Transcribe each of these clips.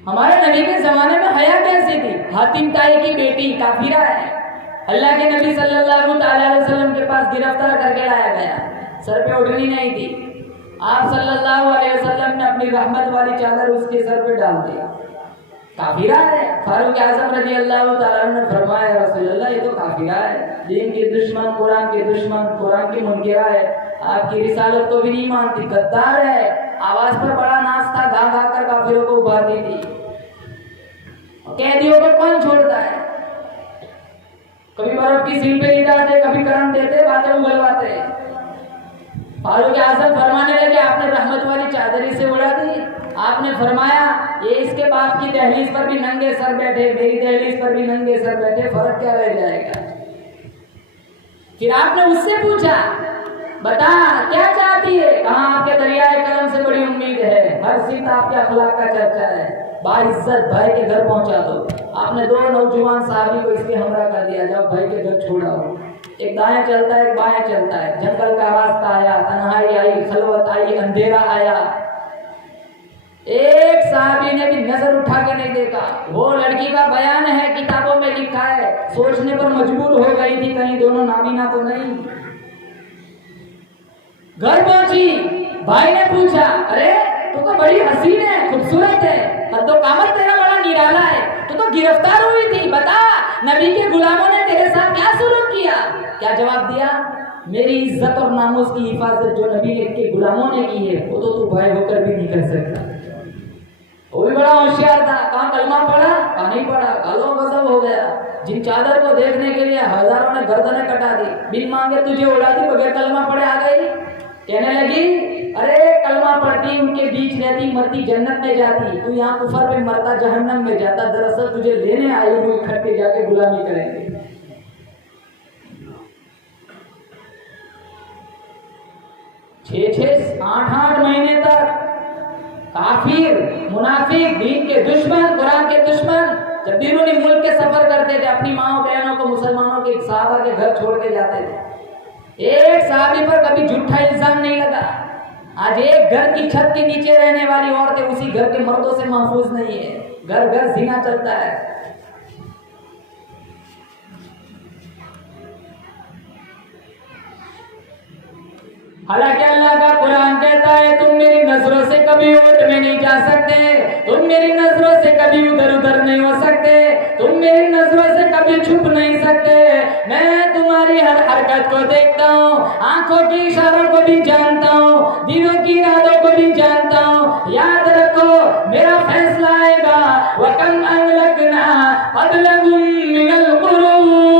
हमारे नबी के जमाने में हया कैसी थी? हातिम ताई की बेटी काफिरा है, अल्लाह के नबी सल्लल्लाहु अलैहि वसल्लम के पास गिरफ्तार करके लाया गया, सर पे ओढ़नी नहीं थी। आप सल्लल्लाहु अलैहि वसल्लम ने अपनी रहमत वाली चादर उसके सर पे डाल दी। काफिरा है। फारूक आजम रजी अल्लाह तआला ने फरमाया, रसूलल्लाह ये तो काफिरा है, दीन के दुश्मन, कुरान के दुश्मन, कुरान की मुनकिरा है, आपकी रिसालत को भी नहीं मानती, गद्दार है। आवाज पर बड़ा नाच था, गा गा कर काफिरों को उभारती थी। कैदियों को कौन छोड़ता है? कभी बर्फ की सील पे लिटाते, कभी करंट देते, बातें उगलवाते। फारूक आजम फरमाने लगे, आपने रहमत वाली चादर से उड़ा दी। आपने फरमाया, ये इसके बाप की दहलीज पर भी नंगे सर बैठे, मेरी दहलीज पर भी नंगे सर बैठे, फर्क क्या रह जाएगा? फिर आपने उससे पूछा, बता क्या चाहती है? कहा आपके दरियाए करम से बड़ी उम्मीद है, हर सीट आपके अखलाक का चर्चा है, बाइज्जत भाई के घर पहुंचा दो। आपने दो नौजवान साहबी को इसलिए हमला कर दिया, जब भाई के घर छोड़ाओ। एक दाएं चलता है, एक बाएं चलता है, जंगल का रास्ता आया, तन्हाई आई, खलवत आई, अंधेरा आया। एक साहबी ने भी नजर उठा के नहीं देखा। वो लड़की का बयान है, किताबों में लिखा है, सोचने पर मजबूर हो गई थी, कहीं दोनों नामीना तो नहीं। घर पहुंची, भाई ने पूछा, अरे तू तो बड़ी हसीन है, खूबसूरत है, तो कामत तेरा बड़ा निराला है, तू तो गिरफ्तार हुई थी, बता नबी के गुलामों ने तेरे साथ क्या सुलूक किया? क्या जवाब दिया? मेरी इज्जत और नामुस की हिफाजत जो नबी के गुलामों ने की है, वो तो तू भाई होकर भी नहीं कर सकता। वो भी बड़ा होशियार था, कहा कलमा पढ़ा? कहा नहीं पढ़ा। कालो गजब हो गया। जिन चादर को देखने के लिए हजारों ने गर्दनें कटा दी, बिन मांगे तुझे उड़ा दी, बगैर कलमा पढ़े आ गई। कहने लगी, अरे कलमा पढ़ती, उनके बीच रहती, मरती जन्नत में जाती, तू यहाँ कुफर में मरता जहन्नम में जाता। दरअसल तुझे लेने आई हुई, इकट्ठे जाके गुलामी करेंगे। 6-6 8-8 महीने तक काफिर, मुनाफिक, दीन के दुश्मन, कुरान के दुश्मन, जब दिनों मुल्क के सफर करते थे, अपनी माओ बहनों को, मुसलमानों के साहबा के घर छोड़ के जाते थे। एक साहबी पर कभी झूठा इल्जाम नहीं लगा। आज एक घर की छत के नीचे रहने वाली औरतें उसी घर के मर्दों से महफूज नहीं है। घर घर ज़िना चलता है। हालांकि अल्लाह का कुरान कहता है, तुम मेरी नजरों से कभी ओट में नहीं जा सकते, तुम मेरी नजरों से कभी उधर उधर नहीं हो सकते, तुम मेरी नजरों से कभी छुप नहीं सकते। मैं तुम्हारी हर हरकत को देखता हूँ, आंखों के इशारों को भी जानता हूँ, दिलों की इरादों को भी जानता हूँ। याद रखो, मेरा फैसला आएगा। वकम अहलकना अदलहुम मिनल कुरून।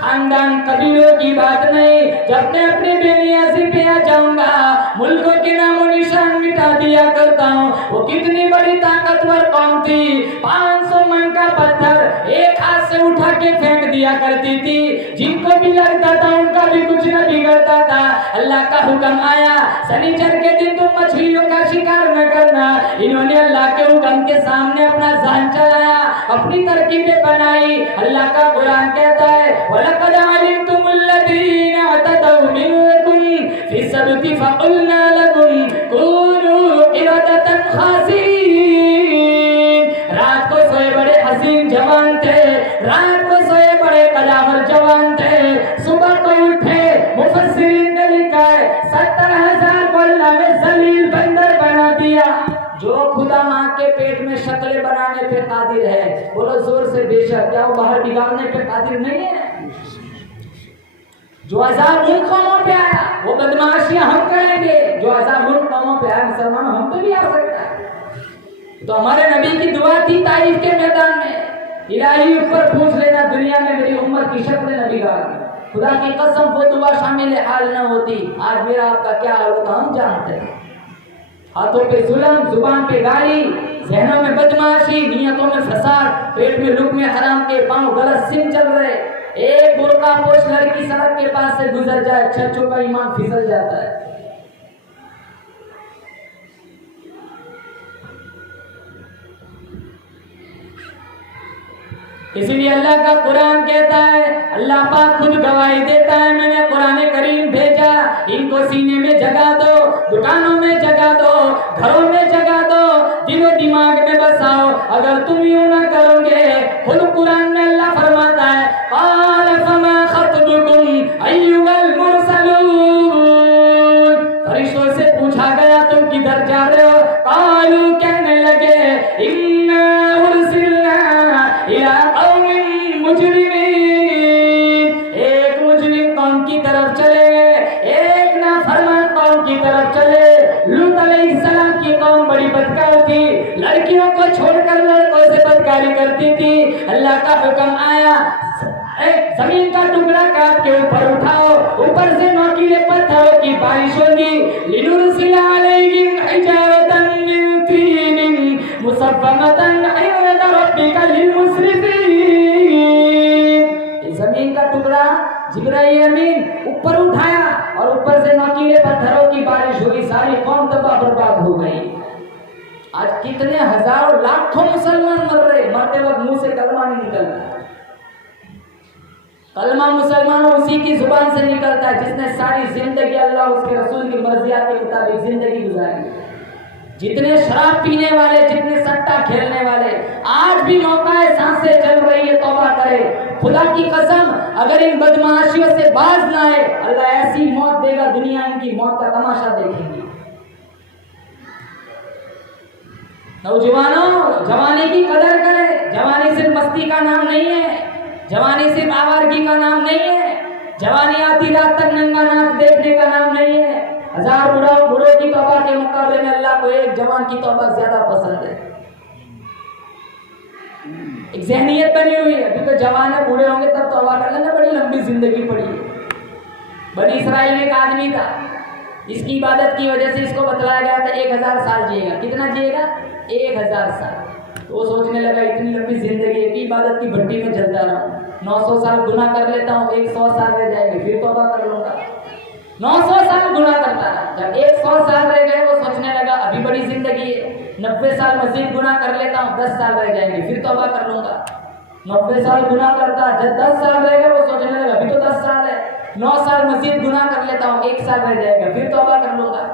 खानदान कबीलों की बात नहीं, जब मैं अपने बेनियाजी पे आ जाऊंगा, मुल्कों के नामो निशान मिटा दिया करता हूँ। वो कितनी बड़ी ताकतवर कौम थी, 500 मन का पत्थर एक हाथ से उठा के फेंक दिया करती थी, जिनको भी लगता था उनका भी कुछ न बिगड़ता था। अल्लाह का हुक्म आया, शनिचर के दिन तुम मछलियों का शिकार न करना। इन्होंने अल्लाह के हुक्म के सामने अपना जान चलाया, अपनी तरकीबें बनाई। अल्लाह का कुरान कहता है, वलक़द अलिमतुमुल्लज़ीना अतदौ मिनकुम फ़िस्सब्ति फ़क़ुलना लहुम कूनू क़िरदतन ख़ासीन। रात को सोए बड़े हसीन जवान थे, रात को सोए बड़े कलावर जवान थे, सुबह को उठे। मुफस्सिरीन ने लिखा है, 70,000 को अल्लाह ने ज़लील बंदर बना दिया। जो खुदा माँ के पेट में शक्लें बनाने पे कादिर है, बोलो जोर से बेशक। क्या वो बाहर बिगाड़ने पे कादिर नहीं है? जो अज़ाब उन कौमों पे आया, वो बदमाशियां हम करेंगे। जो अज़ाब उन कौमों पे आया, मुसलमान हम पे भी आ सकता है। तो हमारे नबी की दुआ थी ताइफ के मैदान में, इलाही ऊपर पूछ लेना, दुनिया में मेरी उम्मत की शक्ल नबी का। खुदा की कसम, वो दुआ शामिल हाल न होती, आज मेरा आपका क्या हाल होता हम जानते हैं। हाथों पे जुल्म, जुबान पे गाली, जहनों में बदमाशी, नियतों में फसाद, पेट में लुक़्मे हराम के, पांव गलत सिम चल रहे। एक बुर्का पोश लड़की सड़क के पास से गुजर जाए, छज्जों का ईमान फिसल जाता है। इसीलिए अल्लाह का कुरान कहता है, अल्लाह पाक खुद गवाही देता है, मैंने कुरान करीम भेजा, इनको सीने में जगा दो, दुकानों में जगा दो, घरों में जगा दो, दिलो दिमाग में अगर तुम यूं ना करोगे, खुद कुरान में अल्लाह फरमाता है क़ाल फमा खत्बुकुम अय्युहल मुरसलून, फरिश्तों से पूछा गया तुम किधर जा रहे हो? क़ालू, कहने लगे इन्ना उरसिलना इला क़ौमिन मुजरिमीन, एक मुजरिम कौम की तरफ चले गए, एक नाफरमान कौम की तरफ चले। लूत अलैहिस्सलाम की कौम बड़ी बदकार थी, लड़कियों को छोड़कर लड़कों से बदकारी करती थी। अल्लाह का हुक्म आया, जमीन का टुकड़ा काट के ऊपर उठाओ, ऊपर से नोकीले पत्थरों की बारिश होगी। लिनुरसिला अलैहिम हिजारतन मिन तीनिन मुसव्वमतन इंदा रब्बिका लिलमुस्रिफीन, जमीन का टुकड़ा जिब्राइल अमीन ऊपर उठाया और ऊपर से नोकीले पत्थरों की बारिश हुई, सारी कौम तबाह बर्बाद हो गई। आज कितने हजारों लाखों मुसलमान मर रहे, मरते वक्त मुंह से कलमा नहीं निकलता। कलमा मुसलमानों उसी की जुबान से निकलता है जिसने सारी जिंदगी अल्लाह उसके रसूल की मर्जियात के मुताबिक जिंदगी गुजारी। जितने शराब पीने वाले, जितने सट्टा खेलने वाले, आज भी मौका है, सांसें चल रही है, तौबा करे। खुदा की कसम, अगर इन बदमाशियों से बाज ना आए, अल्लाह ऐसी मौत देगा, दुनिया इनकी मौत का तमाशा देखेंगी। नौजवानों, जवानी की कदर करें। जवानी सिर्फ मस्ती का नाम नहीं है, जवानी सिर्फ आवारगी का नाम नहीं है, जवानी आधी रात तक नंगा नाच देखने का नाम नहीं है। हजार बूढ़ों की तौबा के मुकाबले में अल्लाह को एक जवान की तौबा ज्यादा पसंद है। एक ज़हनियत बनी हुई है, अभी तो जवान है, बूढ़े होंगे तब तौबा कर लेंगे, बड़ी लंबी जिंदगी पड़ी है। बनी इसराइल में एक आदमी था, इसकी इबादत की वजह से इसको बतलाया गया था 1000 साल जिएगा। कितना जिएगा? 1000 साल। तो वो सोचने लगा इतनी लंबी जिंदगी की इबादत की भट्टी में जलता रहा, 900 साल गुनाह कर लेता हूँ, 100 साल रह जाएंगे, फिर तौबा कर लूंगा। 900 साल गुनाह करता रहा, जब 100 साल रह गए वो सोचने लगा अभी बड़ी जिंदगी है, 90 साल मजीद गुनाह कर लेता हूँ, 10 साल रह जाएंगे, फिर तौबा कर लूंगा। 90 साल गुनाह करता, जब 10 साल रह गए वो सोचने लगा अभी तो 10 साल है, 9 साल मजीद गुनाह कर लेता हूँ, 1 साल रह जाएगा, फिर तौबा कर लूंगा।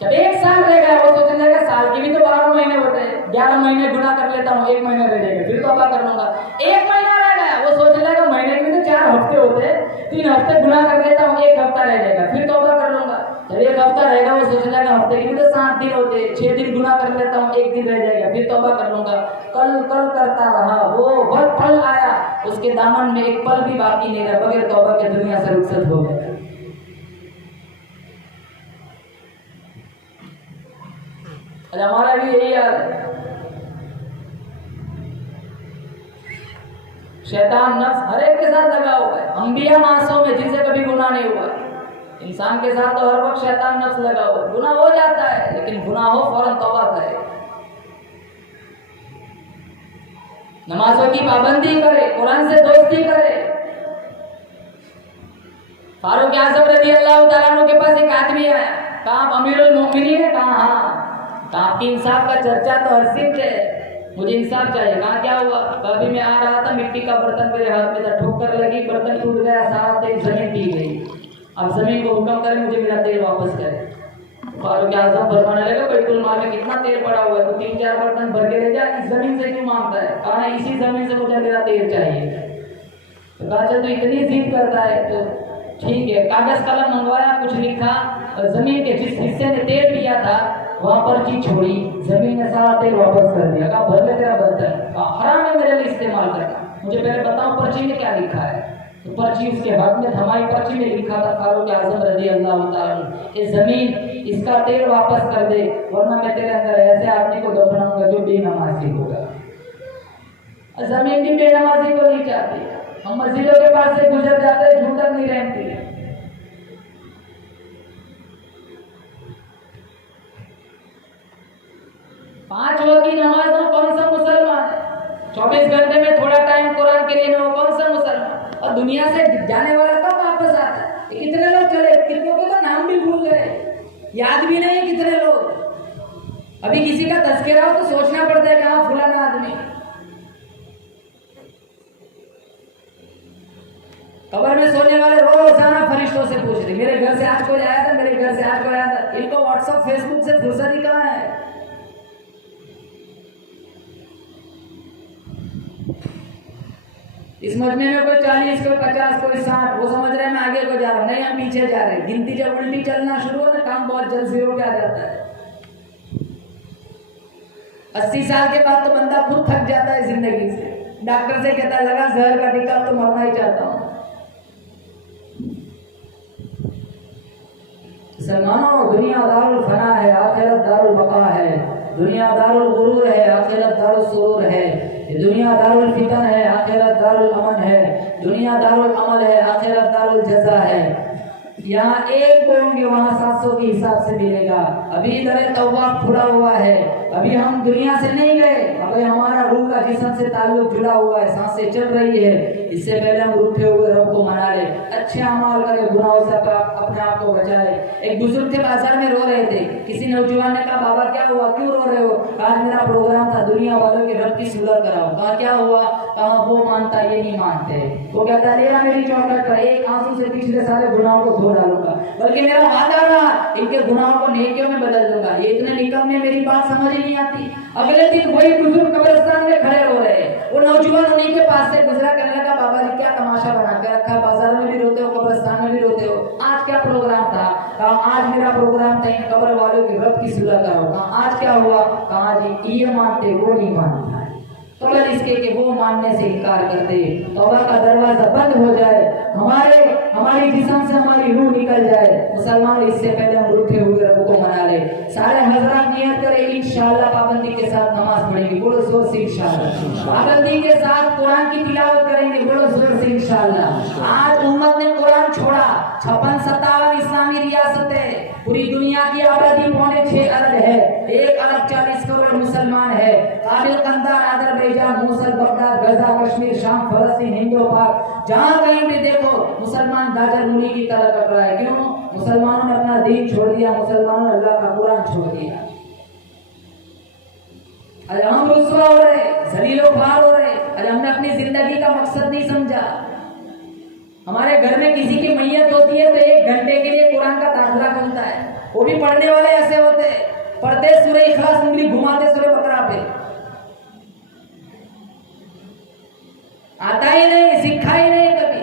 जब 1 साल रह गया वो सोचने लगा साल के भी तो 12 महीने होते हैं, 11 महीने गुनाह कर लेता हूँ, 1 महीना रह जाएगा, फिर तौबा कर लूंगा। 1 महीना रह गया वो सोचने लगा महीने के भी तो 4 हफ्ते होते हैं, 3 हफ्ते गुनाह कर लेता हूँ, 1 हफ्ता रह जाएगा, फिर तौबा कर लूंगा। जब 1 हफ्ता रहेगा वो सोचने लगा हफ्ते के भी तो 7 दिन होते हैं, 6 दिन गुनाह कर लेता हूँ, 1 दिन रह जाएगा, फिर तौबा कर लूंगा। कल करता रहा, वो वक्त पल आया, उसके दामन में एक पल भी बाकी नहीं रहा, बगैर तौबा के दुनिया से रुखसत हो गया। हमारा भी यही हाल है। शैतान नफ्स हर एक के साथ लगा हुआ है, अंबिया मासूम में जिनसे कभी गुनाह नहीं हुआ, इंसान के साथ तो हर वक्त शैतान नफ्स लगा हुआ है। गुनाह हो जाता है लेकिन गुनाह हो फौरन तौबा करे, नमाजों की पाबंदी करे, कुरान से दोस्ती करे। फारूक आज़म रज़ी अल्लाह तआला अन्हु के पास एक आदमी आया, कहा अमीरुल मोमिनीन है, कहा हाँ, आपकी इंसाफ का चर्चा तो हर सिंह है, मुझे इंसाफ चाहिए। कहा क्या हुआ? कभी मैं आ रहा था, मिट्टी का बर्तन मेरे हाथ में था, ठोकर लगी, बर्तन टूट गया, सारा तेल जमीन पी गई, अब जमीन को हुक्म करे मुझे मेरा तेल वापस करे। फारूक आज़म फरमाने लगा बैतुल माल में कितना तेल पड़ा हुआ है, तो 3-4 बर्तन भर के ले जा, इस जमीन से क्यों मांगता है? कहा इसी जमीन से मुझे मेरा तेल चाहिए। तो कहा चल तो इतनी जिद करता है तो ठीक है, कागज कलम मंगवाया, कुछ लिखा, जमीन के जिस हिस्से ने तेल पिया था वहां पर्ची छोड़ी, जमीन ने सारा तेल वापस कर दिया। कहा भर ले तेरा बर्तन, हराम है मेरे लिए इस्तेमाल करना, मुझे पहले बताओ पर्ची में क्या लिखा है। तो पर्ची उसके हाथ में थमाई, पर्ची में लिखा था फारूक आज़म रज़ी अल्लाह तआला अन्हु, ये जमीन इसका तेल वापस कर दे वरना मैं तेरे अंदर ऐसे आदमी को दफनाऊंगा जो बेनमाजी होगा। जमीन भी बेनमाजी को नहीं चाहती, हम मस्जिदों के पास से गुजर जाते हैं, झूठ नहीं रहती है। पांच वक्त की नमाज में कौन सा मुसलमान है? 24 घंटे में थोड़ा टाइम कुरान के लिए कौन सा मुसलमान? और दुनिया से जाने वाला कब वापस आता है? कितने लोग चले, कितनों के तो नाम भी भूल गए, याद भी नहीं कितने लोग। अभी किसी का तस्करा हो तो सोचना पड़ता है कि हाँ फलाना आदमी। कब्र में सोने वाले रोजाना फरिश्तों से पूछ रहे मेरे घर से आज कोई आया था, मेरे घर से आज कोई आया था। इनको व्हाट्सएप फेसबुक से फुर्सत ही कहाँ है? इस मजमे में कोई 40, कोई 50, कोई 60, वो समझ रहे हैं मैं आगे को जा रहा हूँ, नहीं हम पीछे जा रहे हैं। गिनती जब उल्टी चलना शुरू हो ना, काम बहुत जल्द शुरू हो जाता है। 80 साल के बाद तो बंदा खुद थक जाता है जिंदगी से, डॉक्टर से कहता लगा जहर का टीका, तो मरना ही चाहता हूँ। सलमानो, दुनिया दारुल फना है, आखिरत दारुल बका है। दुनिया दारुल गुरूर है, आखिरत दारुल सुरूर है। दुनिया दारुल फितन है, आखिरत दारुल अमन है। दुनिया दारुल अमल है, आखिरत दारुल जज़ा है। यहाँ एक बोलेंगे वहाँ 700 के हिसाब से मिलेगा। अभी इधर तौबा खुला हुआ है, अभी हम दुनिया से नहीं गए, अभी हमारा रूह का जिस्म से ताल्लुक जुड़ा हुआ है, सांसें चल रही है। इससे पहले हम उठे हुए रब को मना ले, अच्छे अमाल करें, गुनाहों से अपने आप को बचाए। एक बुजुर्ग थे, बाजार में रो रहे थे। किसी नौजवान ने कहा बाबा क्या हुआ, क्यों रो रहे हो? आज मेरा प्रोग्राम था दुनिया वालों के रब की सुलह कराओ। कहा क्या हुआ? कहा वो मानता ये नहीं मानते। वो कहता लेना मेरी चौखट पर, एक आंसू से पिछले सारे गुनाहों को धो डालूंगा, बल्कि मेरा वादा रहा इनके गुनाहों को नेकियों में बदल दूंगा। ये इतने निकम में मेरी बात समझ ही नहीं आती। अगले दिन वही बुजुर्ग कब्रिस्तान में खड़े हो रहे, वो नौजवान उन्हीं के पास से गुजरा, कहने लगा बाबा जी क्या तमाशा बना के रखा, बाजार में भी रोते हो, कब्रिस्तान में भी रोते हो, आज क्या प्रोग्राम था? कहा आज मेरा प्रोग्राम था इन कब्र वालों के रब की सुलह करो। कहा आज क्या हुआ? कहा जी ये मानते वो नहीं मानता है, कबल इसके कि वो मानने से इनकार करते। तौबा का दरवाजा बंद हो जाए, हमारी जिस्म से हमारी रूह निकल जाए। मुसलमान इससे पहले हम उठे हुए रब को मना ले। सारे हजरात नियत करें इंशाअल्लाह पाबंदी के साथ नमाज पढ़ेंगे, बोलो जोर से इंशाअल्लाह। पाबंदी के साथ कुरान की तिलावत करेंगे, बोलो जोर से इंशाअल्लाह। आज उम्मत ने कुरान छोड़ा, 56-57 इस्लामी रियासतें, पूरी दुनिया की आबादी 6.25 अरब है, एक अरब 40 करोड़ मुसलमान है। काबिल, कंदार, अजरबैजान, मूसल, बगदाद, गजा, कश्मीर, शाम, फलस्तीन, हिंद, पाक, जहां कहीं भी देखो मुसलमान दाजर मुली की तरह कट रहा है। क्यों? मुसलमानों ने अपना दीन छोड़ दिया, मुसलमानों ने अल्लाह का कुरान छोड़ दिया। अरे हम रुस्वा हो रहे, जलीलो ख्वार हो रहे। अरे हमने अपनी जिंदगी का मकसद नहीं समझा। हमारे घर में किसी की मैयत होती है तो 1 घंटे के लिए कुरान का दाखिला खुलता है, वो भी पढ़ने वाले ऐसे होते, पढ़ते सूरह इखलास, उंगली घुमाते सूरह बकरा पे, आता ही नहीं, सीखा ही नहीं कभी।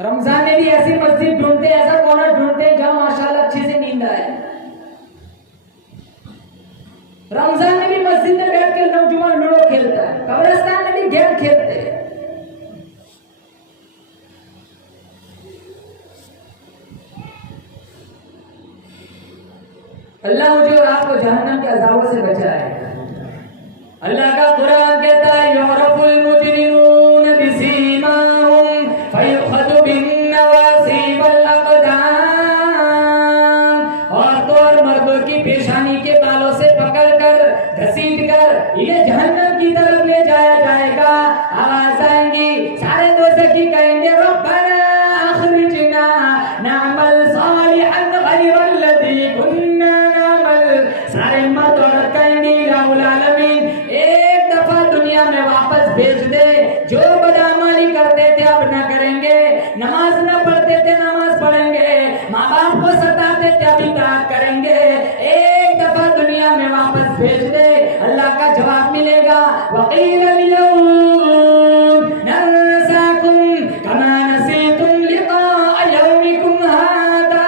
रमजान में भी ऐसी मस्जिद ढूंढते, ऐसा कॉर्नर ढूंढते जहां माशाल्लाह अच्छे से नींद आए। रमजान में भी मस्जिद में बैठ के नौजवान लूडो खेलता है, कब्रिस्तान में भी गेम खेलते हैं। अल्लाह मुझे और आपको जहन्नम के अज़ाबों से बचाए। अल्लाह का कुरान कहता है युरफुल मुजरिमून बिसीमाहुम फयुखज़ु बिन्नवासी वल अक़दाम। औरतों और मर्दों की पेशानी के बालों से पकड़कर घसीटकर इन्हें जहन्नम की तरफ ले जाया जाएगा। आवाज आएंगी, सारे दोज़खी कहेंगे रब्बना अखरिजना नअमल सालिहन गैरल्लज़ी कुन्ना नअमल। सारे मर्द औरत कहेंगे रब्बुल आलमीन एक दफा दुनिया में वापस भेज दे, जो बदअमली करते थे अब न करेंगे, नमाज न पढ़ते थे नमाज पढ़ेंगे, माँ बाप को सताते थे अब इताअत करेंगे, एक दफा दुनिया में वापस भेज दे। अल्लाह का जवाब मिलेगा वक़ील यौम नंसाकुम कमा नसीतुम लिक़ा यौमिकुम हादा।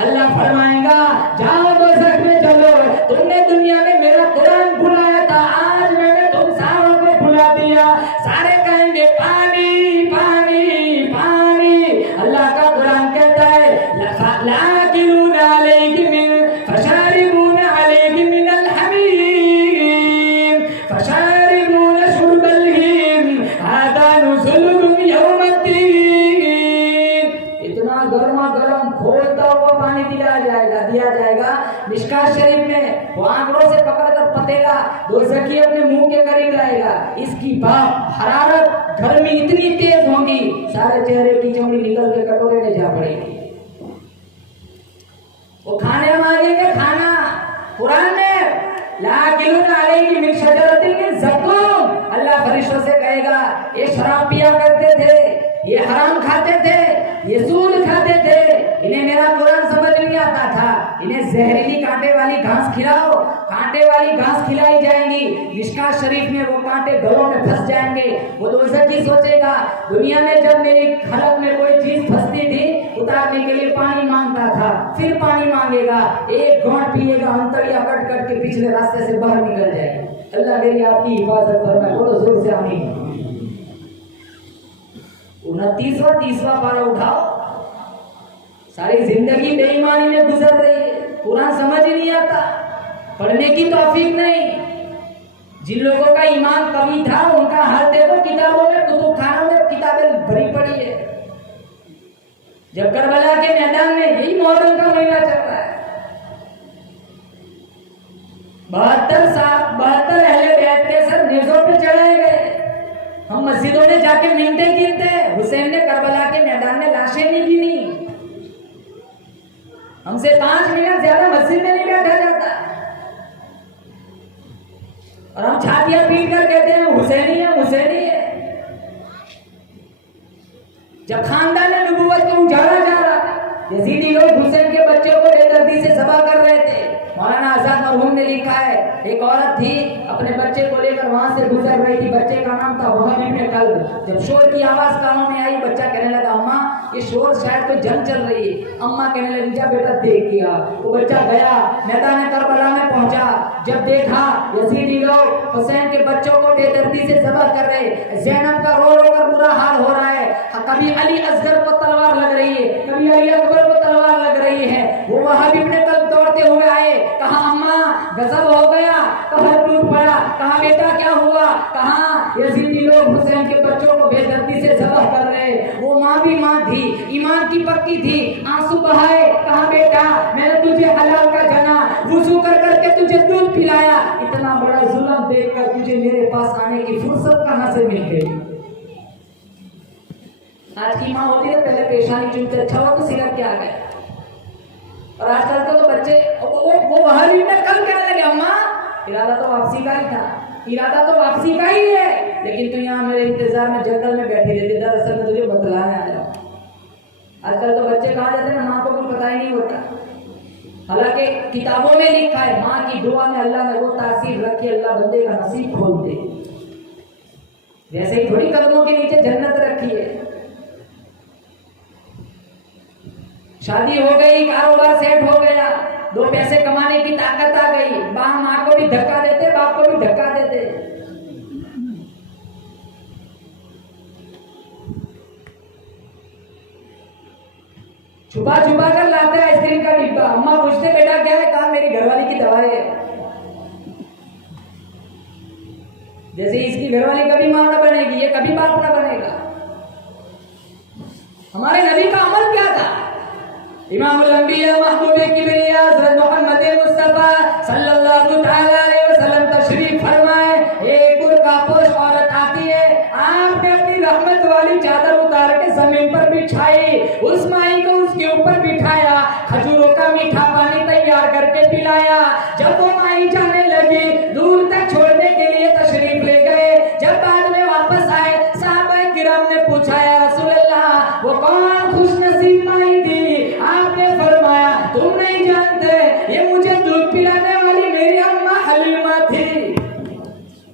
अल्लाह फरमाएगा जाओ दोज़ख में चलो, तुमने दुनिया में मेरा कुरान भुलाया था, आज मैंने तुम सारों को भुला दिया। सारे कहेंगे पानी पानी पानी। अल्लाह का कुरान कहता है लाकिलूना अलैहि मिन फशारिबूना अलैहि मिनल हमीम फशारिबूना शुरबल हिम हादा नुज़ुलुहुम यौमद्दीन। इतना गर्मा गर्म खोलता हुआ पानी दिया जाएगा। मिशकात शरीफ में वो आंकड़ों से पकड़कर पतेला दोज़खी अपने मुंह के करीब लाएगा। इसकी भाप, हरारत, गर्मी इतनी तेज होगी सारे चेहरे की चमड़ी निकल के कटोरे में जा पड़ेगी। वो खाने मांगेंगे खाना, कुरान में लाकिलूना अलैहि मिन शजरतिन मिन ज़क़ूम। अल्लाह फरिश्तों से कहेगा ये शराब पिया करते थे, ये हराम खाते थे, ये सूद खाते थे, इन्हें मेरा कुरान समझ नहीं आता था, इन्हें जहरीली कांटे वाली घास खिलाओ, कांटे वाली घास खिलाई जाएंगी, मिशकात शरीफ में वो कांटे गलों में फंस जाएंगे। वो दोस्त की सोचेगा दुनिया में जब मेरी खलक में कोई चीज फंसती थी उतारने के लिए पानी मांगता था, फिर पानी मांगेगा, एक घोंट पिएगा, अंतड़ियां कट कट के पिछले रास्ते से बाहर निकल जाएगी। अल्लाह मेरी आपकी हिफाजत फरमाए। बोलो जोर से आमीन। 29वां 30वां पारा उठाओ। सारी जिंदगी बेईमानी में गुजर रही है, कुरान समझ ही नहीं आता, पढ़ने की तौफीक नहीं। जिन लोगों का ईमान कमी था उनका हाल देखो, किताबों में कुतुबखानों में किताबें भरी पड़ी है। जब करबला के मैदान में यही मुहर्रम का महीना चल रहा है, 72 अहले बैत के सर नेज़ों पे चढ़ाए गए। हम मस्जिदों में जाके मिनटे गिनते हैं, हुसैन ने करबला के मैदान में लाशें नहीं गिनी। हमसे 5 मिनट ज्यादा मस्जिद में नहीं बैठा जाता, और हम छातियां पीट कर कहते हैं हुसैनी है, हुसैनी है। जब खानदान नबूवत को उजाड़ा जा रहा था, यजीदी लोग हुसैन के बच्चों को बेदर्दी से ज़बह कर रहे थे। मौलाना आजाद मरहूम ने लिखा है, एक औरत थी अपने बच्चे को लेकर वहां से गुजर रही थी, बच्चे का नाम था वहाब इब्न कल्ब। जब शोर की आवाज कानों में आई, बच्चा कहने लगा अम्मा ये शोर शायद कोई जंग चल रही है। अम्मा कहने लगी जा बेटा देख किया। वो बच्चा गया, मैदान करबला में पहुंचा। जब देखा यजीदी लोग हुसैन के बच्चों को बेदर्दी से ज़बह कर रहे, ज़ैनब का रो रो कर बुरा हाल हो रहा है, कभी अली असगर को तलवार लग रही है, कभी अली अकबर को तलवार लग रही है। वो वहाब इब्न कल्ब दौड़ते हुए आए, कहा अम्मा गजब हो गया, कहर टूट पड़ा। कहा बेटा क्या हुआ? कहा यजीदी लोग हुसैन के बच्चों को बेदर्दी से ज़बह कर रहे। वो माँ भी माँ थी, ईमान की पक्की थी, आंसू बहाए। कहा बेटा मैंने तुझे हलाल का जना वुजू कर करके तुझे दूध पिलाया, इतना बड़ा जुल्म देखकर तुझे मेरे पास आने की फुर्सत कहां से मिल गई? आज की माँ होती है पहले पेशानी चूमते, अच्छा हुआ तो सिगरेट के आ गए। और आजकल के तो बच्चे वो वहां भी मैं कल कहने लगे अम्मा इरादा तो वापसी का ही था, इरादा तो वापसी का ही है, लेकिन तू यहाँ मेरे इंतजार में जंगल में बैठी रहती, दरअसल में तुझे बतलाने आया। आजकल तो बच्चे कहा जाते हैं माँ को कुछ पता ही नहीं होता, हालांकि किताबों में लिखा है माँ की दुआ में अल्लाह ने वो तासीर रखी, अल्लाह बंदे का नसीब खोल दे। जैसे ही थोड़ी कदमों के नीचे जन्नत रखी है। शादी हो गई, कारोबार सेट हो गया, 2 पैसे कमाने की ताकत आ गई, माँ को भी धक्का देते, बाप को भी धक्का देते। छुपा छुपा कर लाते आइसक्रीम का डिब्बा, अम्मा पूछते बेटा क्या है? कहा मेरी घरवाली की दवा है। जैसे इसकी घरवाली कभी मां न बनेगी, ये कभी बाप न बनेगा। हमारे नबी का अमल क्या था? इमामुल अंबिया महबूबे किबरिया हज़रत मोहम्मद मुस्तफा सल्लल्लाहु तआला अलैहि वसल्लम तशरीफ फरमाए। एक बुर्कापोश औरत आती है, आपने अपनी रहमत वाली चादर उतार के जमीन पर बिछाई, उस माई को उसके ऊपर बिठाया, खजूरों का मीठा पानी तैयार करके पिलाया। जब वो माई जाने लगी, दूर तक छोड़ने के लिए तशरीफ ले गए। जब बाद में वापस आए, सहाबाए किराम ने पूछा या रसूल अल्लाह वो कौन खुशनसीब माई थी? आपने फरमाया तुम नहीं जानते, ये मुझे दूध पिलाने वाली मेरी अम्मा हलीमा थी।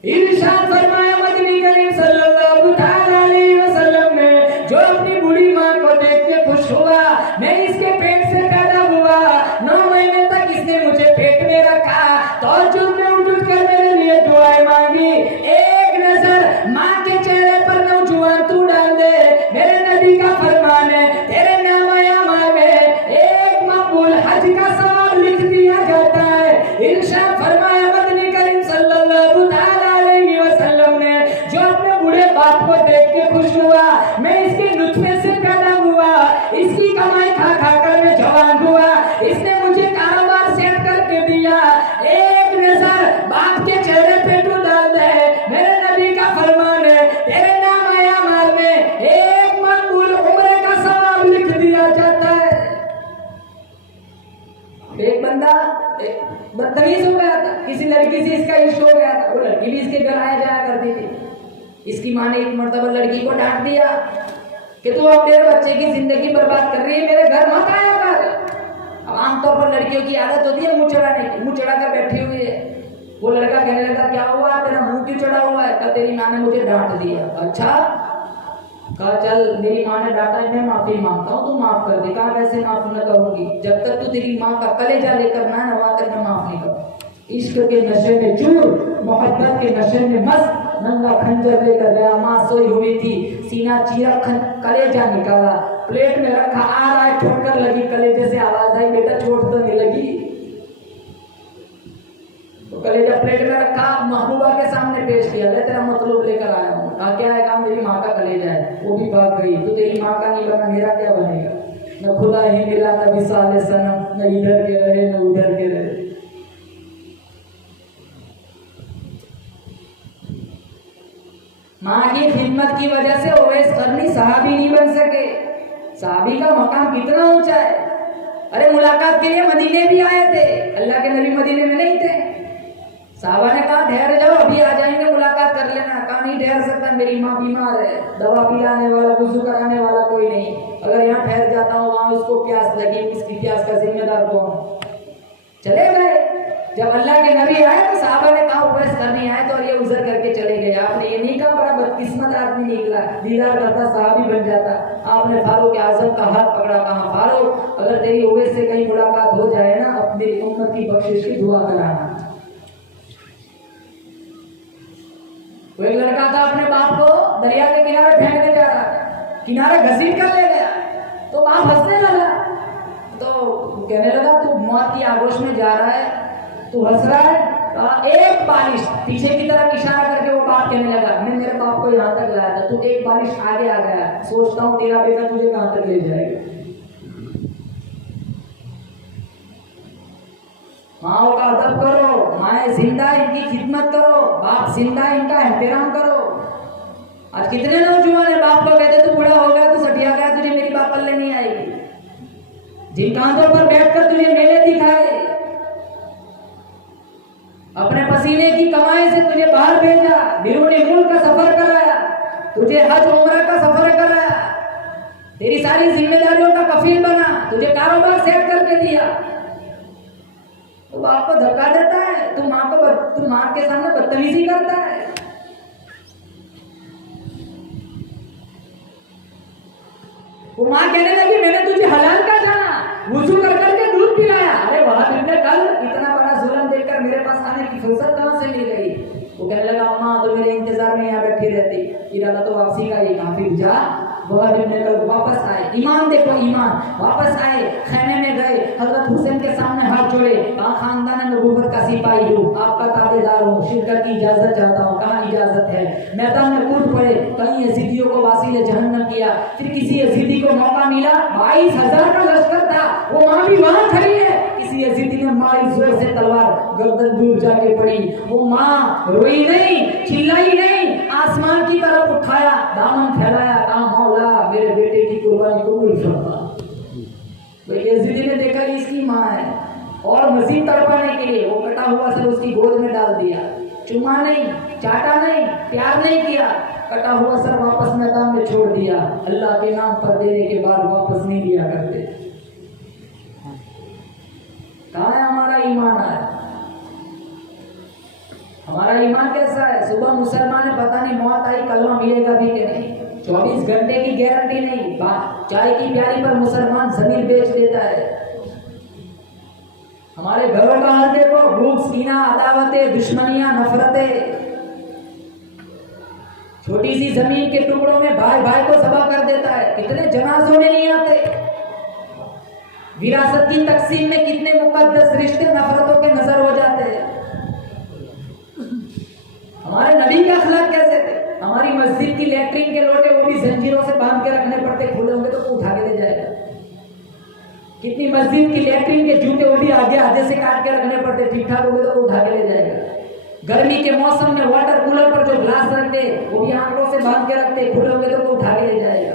इरशाद फरमाया मदनी करीम सल्लल्लाहु अलैहि वसल्लम ने, जो अपनी बूढ़ी माँ को देख के खुश हुआ, मैं इसके पेट से पैदा हुआ, 9 महीने तक इसने मुझे पेट में रखा, तो में उठ कर मेरे लिए दुआएं मांगी। एक नजर माँ के चेहरे पर नौजवान तू डाल दे, मेरे नबी का फरमान है तेरे नाम आया में एक मकबूल हज का सवाब लिख दिया जाता है। इरशाद फरमाया मदनी करीम सल्लल्लाहु अलैहि वसल्लम ने, जो अपने बूढ़े बाप को देख के खुश हुआ, मैं इसके नुतफे से पैदा हुआ, इसकी कमाई खा खा कर मैं जवान हुआ, इसने मुझे कारोबार सेट करके दिया। एक नजर बाप के चेहरे पे तू डाल दे, मेरे नबी का फरमान है तेरे नाम आया माल में एक मकबूल उम्र का सवाब लिख दिया जाता है। एक बंदा बदतमीज हो गया था, किसी लड़की से इसका इश्क हो गया था, वो लड़की भी इसके घर आया जाया करती थी। इसकी माँ ने एक मर्तबा लड़की को डांट दिया कि तू अब मेरे बच्चे की जिंदगी बर्बाद कर रही है, मेरे घर मत आया कर। अब आमतौर पर लड़कियों की आदत होती है मुंह चढ़ाने की, मुंह चढ़ा कर बैठी हुई है। वो लड़का कहने लगा क्या हुआ तेरा मुंह क्यों चढ़ा हुआ है? कहा तेरी माँ ने मुझे डांट दिया। अच्छा, कहा चल मेरी माँ ने डांटा है, मैं माफी मांगता हूँ, तू माफ कर दे। कहा वैसे माफ न करूंगी, जब तक तू तेरी माँ का कलेजा लेकर ना है वहां तक मैं माफ नहीं करूँ। इश्क के नशे में चूर, मोहब्बत के नशे में मस्त, नंगा खंजर लेकर गया, माँ सोई हुई थी, सीना चीरा, कलेजा निकाला, प्लेट में रखा, आ रहा है, ठोकर लगी, कलेजे से आवाज आई बेटा चोट तो नहीं लगी? तो कलेजा प्लेट में रखा, महबूबा के सामने पेश किया, ले तेरा मतलब लेकर आया हूँ। कहा क्या है? कहा मेरी माँ का कलेजा है। वो भी भाग गई। तो तेरी माँ का नहीं बना, मेरा क्या बनेगा? न खुदा ही मिला, न विशाल सनम, न इधर के रहे न उधर के रहे। माँ की खिदमत की वजह से ओवैस करनी सहाबी नहीं बन सके। सहाबी का मकाम कितना ऊंचा है। अरे मुलाकात के लिए मदीने भी आए थे, अल्लाह के नबी मदीने में नहीं थे। साहबा ने कहा ठहर जाओ, अभी आ जाएंगे, मुलाकात कर लेना। कहा नहीं ठहर सकता, मेरी माँ बीमार है, दवा पिलाने वाला, वुज़ू कराने वाला कोई नहीं। अगर यहाँ ठहर जाता हूँ वहां उसको प्यास लगी, उसकी प्यास का जिम्मेदार कौन? चले गए। जब अल्लाह के नबी आए तो साहबा ने कहा उवैस करने आए, तो और ये उजर करके चले गए। आपने ये नहीं कहा बड़ा बदकिस्मत आदमी निकला, दीदार करता सहाबी बन जाता। आपने फारूक आजम का हाथ पकड़ा, कहा फारूक अगर तेरी उवैस से कहीं मुलाकात हो जाए ना, अपनी उम्मत की बख्शिश की दुआ कराना। वो एक लड़का था, अपने बाप को दरिया के किनारे फेंकने जा रहा था, किनारे घसीट कर ले गया, तो बाप हंसने लगा। तो कहने लगा तू मौत की आगोश में जा रहा है, तू हंस रहा है? एक बारिश पीछे की तरफ इशारा करके वो बाप कहने लगा मैं मेरे बाप को यहाँ तक लाया था, तू एक बारिश आगे आ गया, सोचता हूँ तेरा बेटा तुझे कहाँ तक ले जाएगा। माओ का अदब करो, माए जिंदा इनकी खिदमत करो, बाप जिंदा इनका एहतराम करो। आज कितने नौजवान है बाप को कहते तू बूढ़ा हो गया, तू सटिया गया, तुझे मेरी बात पल्ले नहीं आएगी। जिन कांधों पर बैठकर तुझे मेले दिखाए, अपने पसीने की कमाई से तुझे बाहर भेजा, बिरूनी मुल्क का सफर कराया, तुझे हज उम्रा का सफर कराया, तेरी सारी जिम्मेदारियों का कफील बना, तुझे कारोबार सेट करके दिया, तो बाप को धक्का देता है, तू माँ के सामने बदतमीजी करता है। वो माँ कहने लगी मैंने तुझे हलाल का जाना, वुज़ू कर करके दूध पिलाया। अरे वाह तुमने कल इतना बड़ा जुल्म देखकर मेरे पास आने की फुर्सत कहाँ से मिल गई? वो कहने लगा अम्मा तो मेरे इंतजार में यहाँ बैठी रहती, इरादा तो वापसी का ही, काफी जा। वह दिन कल वापस आए, ईमान देखो ईमान, वापस आए, खेमे में गए, हजरत हुसैन के सामने हाथ जोड़े, कहा खानदान नबूवत का सिपाही हूँ, आपका ताबेदार हूँ, शिरकत की इजाजत चाहता हूँ। कहाँ इजाजत है? मैदान में कूद पड़े, कहीं यजीदियों को वासीले जहन्नम किया। फिर किसी यजीदी को मौका मिला, 22,000 का लश्कर था, वो माँ भी वहां खड़ी है, किसी यजीदी ने मारी जोर से तलवार, गर्दन दूर जाके पड़ी। वो माँ रोई नहीं, चिल्लाई नहीं, आसमान की तरफ उठाया, दामन फैलाया, कहा मौला मेरे बेटे की कुर्बानी कबूल फरमा। यजीदी ने देखा इसकी माँ है, और मजीद तड़पाने के लिए वो कटा हुआ सर उसकी गोद में डाल दिया, चुमा नहीं, चाटा नहीं, प्यार नहीं किया, कटा हुआ सर वापस मैदान में छोड़ दिया। अल्लाह के नाम पर देने के बाद वापस नहीं दिया करते। कहाँ है हमारा ईमान? है हमारा ईमान कैसा है? सुबह मुसलमान है, पता नहीं मौत आई कलमा मिलेगा भी कि नहीं, 24 घंटे की गारंटी नहीं। चाय की प्याली पर मुसलमान जमीन बेच देता है। हमारे घरों का हाल देखो, भूख, सीना, अदावतें, दुश्मनियां, नफरतें। छोटी सी जमीन के टुकड़ों में भाई भाई को ज़बह कर देता है। कितने जनाजों में नहीं आते। विरासत की तकसीम में कितने मुकद्दस रिश्ते नफरतों के नजर हो जाते हैं। हमारे नबी के अखलाक कैसे थे? हमारी मस्जिद की लैट्रिन के लोटे वो भी जंजीरों से बांध के रखने पड़ते, खुले होंगे तो उठा के ले जाएगा। कितनी मस्जिद की लैट्रिन के जूते वो भी आधे से काट के रखने पड़ते, ठीक ठाक होंगे तो उठा के ले जाएगा। गर्मी के मौसम में वाटर कूलर पर जो ग्लास रखते वो भी आंकड़ों से बांध के रखते, खुले होंगे तो उठा के ले जाएगा।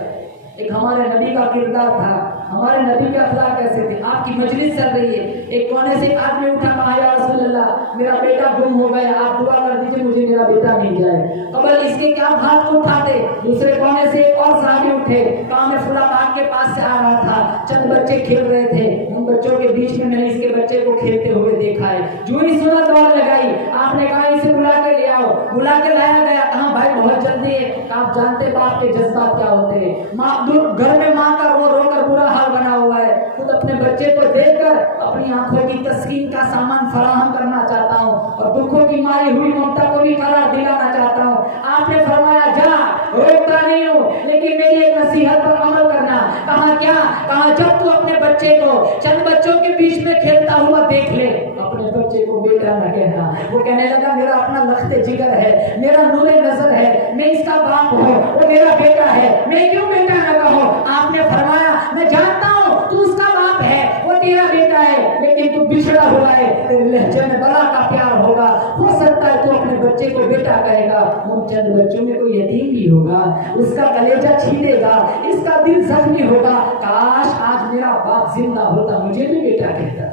एक हमारे नबी का किरदार था, हमारे नबी के अखलाक कैसे थे। आपकी मजलिस चल रही है, एक कोने से एक आदमी उठा, कहा या रसूल अल्लाह मेरा बेटा गुम हो गया, आप दुआ कर दीजिए मुझे मेरा बेटा मिल जाए। कबल इसके क्या हाथ को उठाते। दूसरे कोने से एक और साहबी उठे, कहा मैं फुला बाग के पास से आ रहा था, चंद बच्चे खेल रहे थे, उन बच्चों के बीच में मैंने इसके बच्चे को खेलते हुए देखा है। जो ही सुना दौड़ लगाई, आपने कहा इसे बुला के ले आओ। बुला के लाया गया, कहा भाई बहुत जल्दी है। आप जानते बाप के जज्बात क्या होते हैं। माँ घर में माँ का रो रो कर बुरा हाल बना हुआ है, खुद अपने बच्चे को देखकर अपनी आंखों की तस्कीन का सामान फराहम करना चाहता हूँ और दुखों की मारी हुई ममता को भी करार दिलाना चाहता हूँ। आपने फरमाया जा, रोकता नहीं हूँ, लेकिन मेरी एक नसीहत पर अमल करना। कहा क्या? कहा जब तू अपने बच्चे को चंद बच्चों के बीच में खेलता हुआ देख ले, अपने बच्चे को बेटा न कहना। वो कहने लगा मेरा अपना लख्ते जिगर है, मेरा नूरे नजर है, मैं इसका बाप हूँ, वो मेरा बेटा है, मैं क्यों बेटा न कहूँ। आपने फरमाया मैं जानता हूँ तू उसका बाप है, वो तेरा बेटा है, लेकिन तू बिछड़ा हुआ है, तेरे लहजे में बड़ा का प्यार होगा, हो सकता है तू अपने बच्चे को बेटा कहेगा, उन चंद बच्चों में कोई यतीम भी होगा, उसका कलेजा छीनेगा, इसका दिल जख्मी होगा। काश आज मेरा बाप जिंदा होता, मुझे भी बेटा कहता।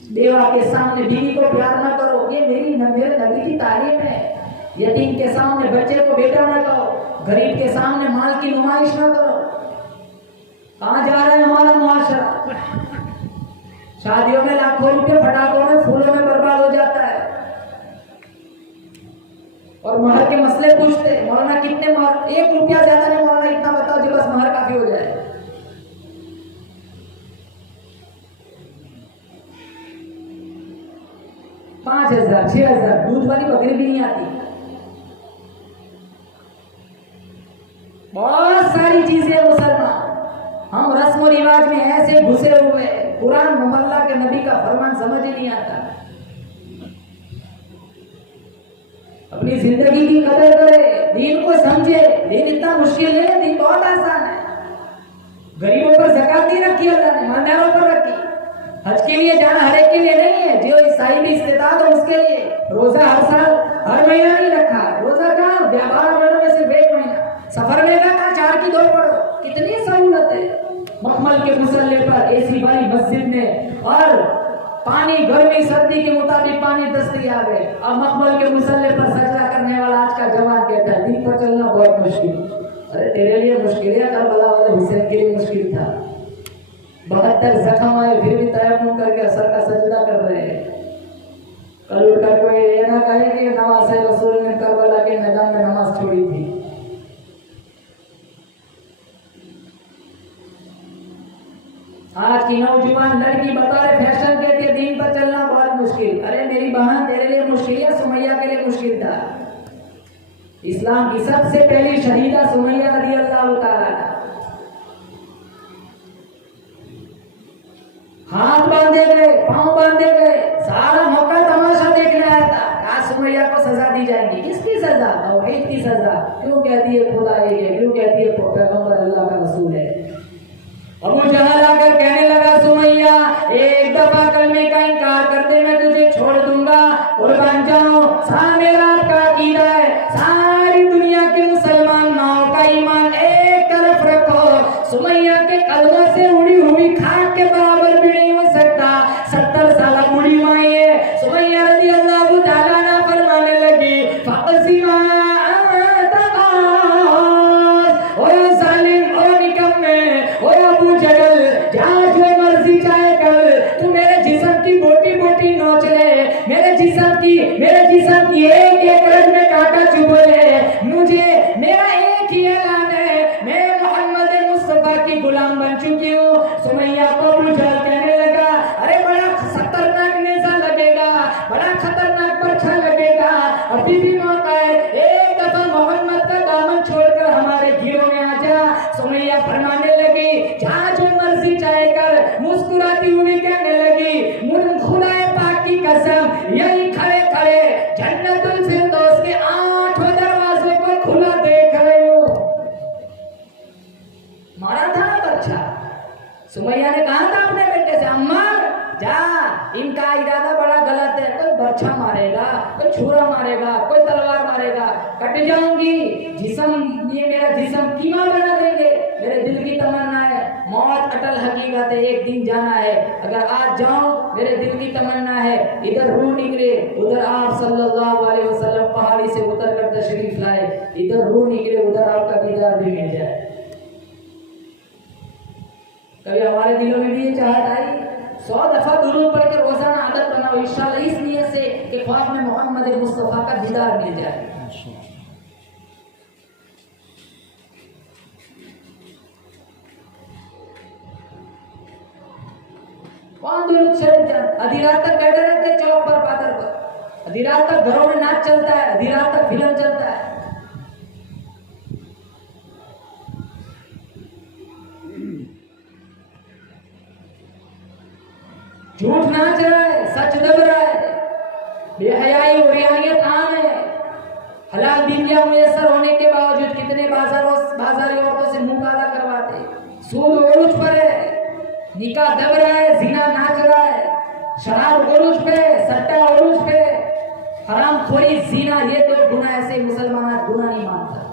बेवा के सामने बीवी को प्यार न करो, ये मेरे नबी की तालीम है। यतीम के सामने बच्चे को बेटा न कहो, गरीब के सामने माल की नुमाइश न करो। कहाँ जा रहा है हमारा मुआशरा? शादियों में लाखों रुपए फटाकों में फूलों में बर्बाद हो जाता है, और महर के मसले पूछते मौलाना कितने महर, 1 रुपया ज्यादा नहीं मौलाना इतना बताओ जो बस महर काफी हो जाए। $5,000 6,000, दूध वाली बकरी भी नहीं आती। बहुत सारी चीजें मुसलमान, हम रस्म रिवाज में ऐसे घुसे हुए, कुरान मोहल्ला के नबी का फरमान समझ ही नहीं आता। अपनी जिंदगी की कदर करे, दीन को समझे। दीन इतना मुश्किल है, दीन बहुत आसान है। गरीबों पर ज़कात नहीं रखी अल्लाह ने, मालदारों पर रखी। हज के लिए जाना हर एक के लिए नहीं है, जो ईसाई भी इस्तेताद हो उसके लिए। रोजा हर साल हर महीना नहीं रखा, रोजा कहाँ 12 महीनों में सिर्फ 1 महीना। सफर में कहा 4 की 2 पढ़ो, कितनी सहूलत है। मखमल के मुसल्ले पर एसी वाली मस्जिद में, और पानी गर्मी सर्दी के मुताबिक पानी दस्तयाब है, और मखमल के मुसल्ले पर सजदा करने वाला आज का जवान कहता है दिन पर चलना बहुत मुश्किल। अरे तेरे लिए मुश्किल है, करबला वाले हुसैन के लिए मुश्किल था। 72 जख्म आए फिर भी तयम्मुम करके असर का सजदा कर रहे हैं। कल उठकर कोई ये ना कहे कि नवाज रसूल ने करबला के मैदान में नमाज छोड़ी थी। आज की नौजवान लड़की बता रहे फैशन कहती है दीन पर चलना बहुत मुश्किल। अरे मेरी बहन तेरे लिए मुश्किल है, सुमैया के लिए मुश्किल था। इस्लाम की सबसे पहली शहीदा सुमैया रज़ियल्लाहु ताला, हाथ बांधे गए, पांव बांधे गए, सारा मौका तमाशा देखने आया था। आज सुमैया को सजा दी जाएगी, किसकी सजा? तौहीद की सजा। क्यों कहती है खुदा एक है, क्यों कहती है पैगंबर अल्लाह का रसूल है। अबू जहल आकर कहने लगा सुमैया एक दफा कलमे का इनकार करते मैं तुझे छोड़ दूंगा, कुर्बान जाऊं। सामने रात का अकीदा है, सारी दुनिया के मुसलमान माओ का ईमान एक तरफ रखो। सुमैया के कलमा से उड़ी हुई खाक के बराबर भी नहीं हो सकता। 70 साल बूढ़ी माई है। सुमैया रज़ियल्लाहु ताला अन्हा फरमाने लगी फक़सिमा मेरे जिस्म की एक एक रग में कांटा चुभ है। मुझे मेरा एक ही ऐलान है, मैं मोहम्मद मुस्तफा की गुलाम बन चुकी हूँ। सुमैया को अबू जहल कहने लगा अरे बड़ा खतरनाक नेज़ा लगेगा, बड़ा खतरनाक पर्चा लगेगा, अभी भी मौका है, एक दफा मोहम्मद का दामन छोड़कर हमारे घेरों में आ जा। सुमैया फरमाने लगी जहाँ जो मर्जी चाहे कर। मुस्कुराती हुई कहने लगी मुझे खुदाए पाक की कसम यही खड़े खड़े जन्नतुल फिरदौस के 8 दरवाजे को खुला देख रही हूँ। मारा था ना बच्चा। सुमैया ने कहा था अपने बेटे से अम्मार जा, इनका इरादा बड़ा गलत है, कोई बच्चा मारेगा, कोई छुरा मारेगा, कोई तलवार मारेगा, कट जाऊंगी। जिस्म ये मेरा जिस्म कीमा बना देंगे। मेरे दिल की तमन्ना है मौत अटल हकीकत है, एक दिन जाना है। अगर आज जाऊं, मेरे दिल की तमन्ना है इधर रूह निकले, उधर आप सल्लल्लाहु अलैहि वसल्लम पहाड़ी से उतर कर तशरीफ लाए, इधर रूह निकले, उधर आपका दीदार भी मिल जाए। कभी हमारे दिलों में भी ये चाहत आई? 100 दफा दुरूद पढ़ के रोजाना आदत बनाओ इंशाअल्लाह, इस नियत से कि ख्वाब में मोहम्मद मुस्तफा का दीदार मिल जाए। कौन दुरूद शरीफ आधी रात तक बैठे रहते चौक पर, पादर पर, आधी रात तक घरों में नाच चलता है, आधी रात तक फिल्म चलता है, झूठ नाच रहा है, सच दब रहा है, बेहयाई और रियायत आम है। हलाल बीवियां मुयस्सर होने के बावजूद कितने बाजारी औरतों से मुंह काला करवाते। सूद उरूज पर है, निकाह दब रहा है, जिना नाच रहा है, शराब उरूज पे, सट्टा उरूज पे, हराम खोरी, जिना, ये तो गुनाह ऐसे मुसलमान गुनाह नहीं मानता।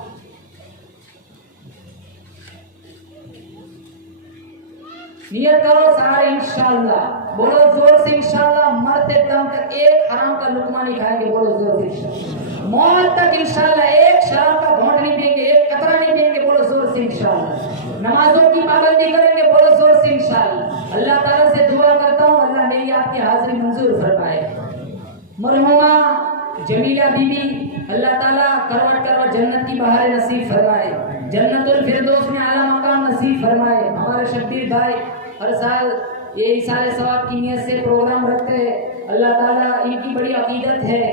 नियत करो सारे इंशाअल्लाह, बोलो जोर से इंशाअल्लाह, मरते दम तक एक हराम का लुकमा नहीं खाएंगे, बोलो जोर से इंशाअल्लाह। मौत तक इंशाअल्लाह एक शराब का घोंट नहीं पिएंगे, एक कतरा नहीं पिएंगे, बोलो जोर से इंशाअल्लाह। नमाजों की पाबंदी करेंगे, बोलो जोर से इंशाअल्लाह। अल्लाह ताला से दुआ करता हूँ अल्लाह मेरी आपकी हाजिरी मंजूर फरमाए। मरहुमा जमीला बीबी अल्लाह ताला करवट करवट जन्नत की बहार नसीब फरमाए, जन्नतुल फिरदौस में आला मकाम नसीब फरमाए। हमारे शब्बीर भाई हर साल ये इसाले सवाब की नियत से प्रोग्राम रखते हैं। अल्लाह ताला इनकी बड़ी अकीदत है,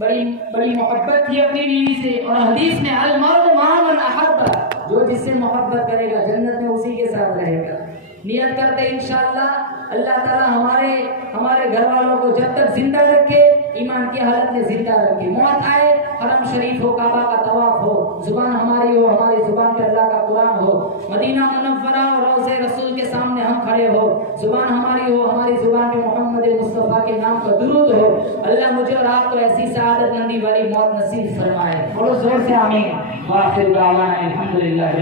बड़ी बड़ी मोहब्बत की अपनी बीवी से, और हदीस में अल मर्दु मा मन अहब्बा, जो जिससे मोहब्बत करेगा जन्नत में उसी के साथ रहेगा। नियत करते इंशाअल्लाह अल्लाह ताला हमारे घर वालों को जब तक जिंदा रखे, ईमान की हालत में जिंदा रखे, मौत आए हरम शरीफ हो, काबा का तवाफ हो, जुबान हमारी हो, हमारी जुबान पे अल्लाह का कुरान हो, मदीना मुनव्वरा और रोज़े रसूल के सामने हम खड़े हो, जुबान हमारी हो, हमारी जुबान पे मोहम्मद मुस्तफा के नाम का दुरूद हो। अल्लाह मुझे और आपको ऐसी सआदत मंदी वाली मौत नसीब फरमाए। बोलो जोर से आमीन। वाखिर दावाना अल्हम्दुलिल्लाह।